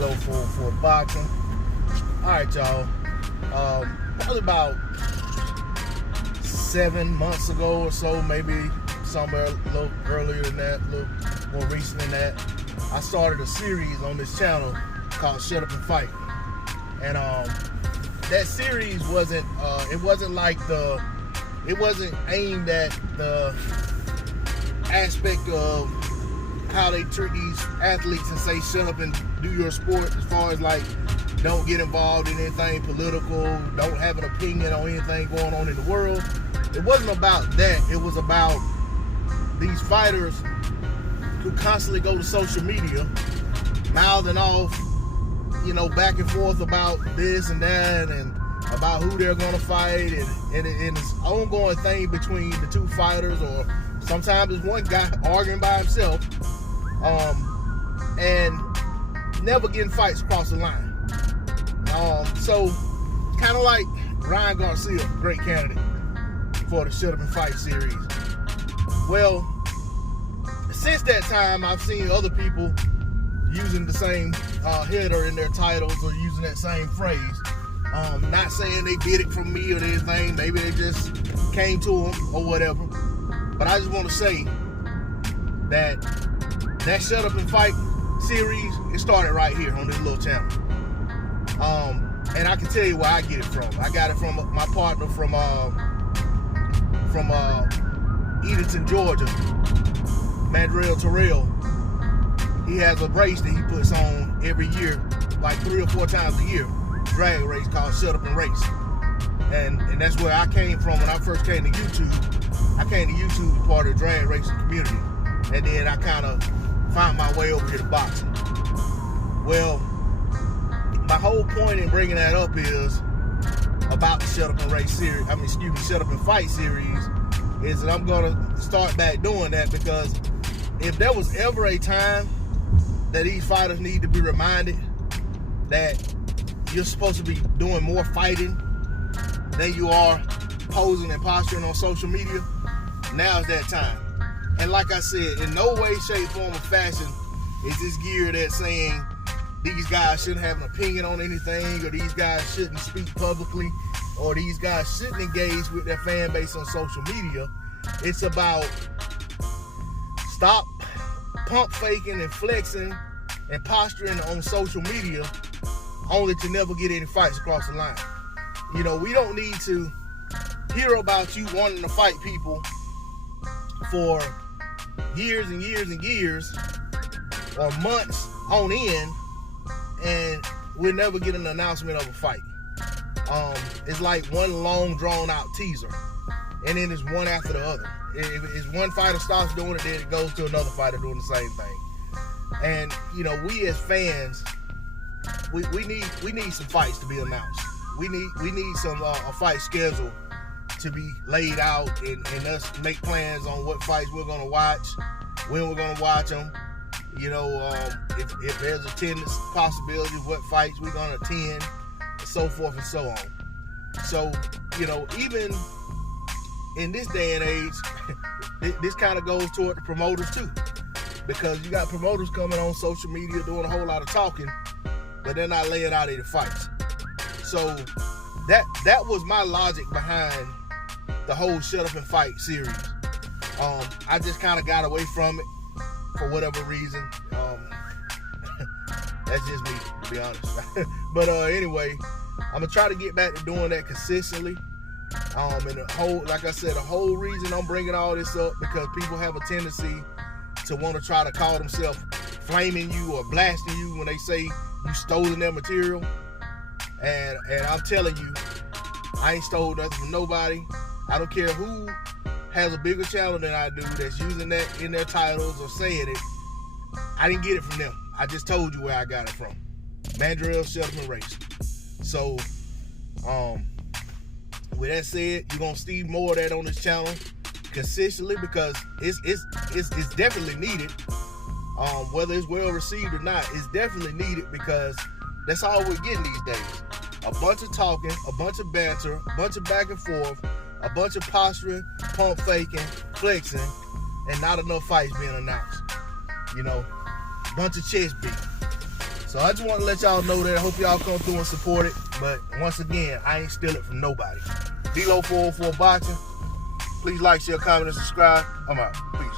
D'Lo for boxing. All right, y'all. Probably about 7 months ago or so, maybe somewhere a little earlier than that, a little more recent than that, I started a series on this channel called Shut Up and Fight. And that series wasn't aimed at the aspect of how they treat these athletes and say shut up and do your sport, as far as like don't get involved in anything political, don't have an opinion on anything going on in the world. It wasn't about that. It was about these fighters who constantly go to social media mouthing off, back and forth about this and that and about who they're going to fight, and it's an ongoing thing between the two fighters, or sometimes it's one guy arguing by himself, and never getting fights across the line. So kind of like Ryan Garcia, great candidate for the Shut Up and Fight series. Well, since that time, I've seen other people using the same header in their titles or using that same phrase. Not saying they did it from me or anything. Maybe they just came to them or whatever. But I just want to say that Shut Up and Fight series, it started right here on this little channel. And I can tell you where I get it from. I got it from my partner from Edenton, Georgia, Mandrell Terrell. He has a race that he puts on every year, like 3 or 4 times a year, drag race called Shut Up and Race. And that's where I came from when I first came to YouTube. I came to YouTube as part of the drag racing community. And then I kind of found my way over here to boxing. Well, my whole point in bringing that up is about the Shut Up and Race series. Shut Up and Fight series, is that I'm gonna start back doing that, because if there was ever a time that these fighters need to be reminded that you're supposed to be doing more fighting than you are posing and posturing on social media, now's that time. And like I said, in no way, shape, form, or fashion is this geared at saying these guys shouldn't have an opinion on anything, or these guys shouldn't speak publicly, or these guys shouldn't engage with their fan base on social media. It's about stop pump faking and flexing and posturing on social media only to never get any fights across the line. We don't need to hear about you wanting to fight people for years and years and years or months on end, and we'll never get an announcement of a fight. It's like one long drawn out teaser, and then it's one after the other. If one fighter stops doing it, then it goes to another fighter doing the same thing. And we as fans, we need some fights to be announced. We need some a fight schedule to be laid out, and us make plans on what fights we're gonna watch, when we're gonna watch them. If there's attendance possibility of what fights we're gonna attend, and so forth and so on. So even in this day and age, this kind of goes toward the promoters too, because you got promoters coming on social media doing a whole lot of talking, but they're not laying out any fights. So that was my logic behind the whole Shut Up and Fight series. I just kind of got away from it for whatever reason. That's just me, to be honest. But anyway, I'm gonna try to get back to doing that consistently. And the whole reason I'm bringing all this up, because people have a tendency to want to try to call themselves flaming you or blasting you when they say you stolen their material. And I'm telling you, I ain't stole nothing from nobody. I don't care who has a bigger channel than I do that's using that in their titles or saying it. I didn't get it from them. I just told you where I got it from. Mandrell, Shut Up and Race. So, with that said, you're gonna see more of that on this channel consistently, because it's definitely needed. Whether it's well received or not, it's definitely needed, because that's all we're getting these days. A bunch of talking, a bunch of banter, a bunch of back and forth, a bunch of posturing, pump faking, flexing, and not enough fights being announced. A bunch of chest beat. So I just want to let y'all know that. I hope y'all come through and support it. But once again, I ain't stealing it from nobody. D-Lo 404 Boxing. Please like, share, comment, and subscribe. I'm out. Peace.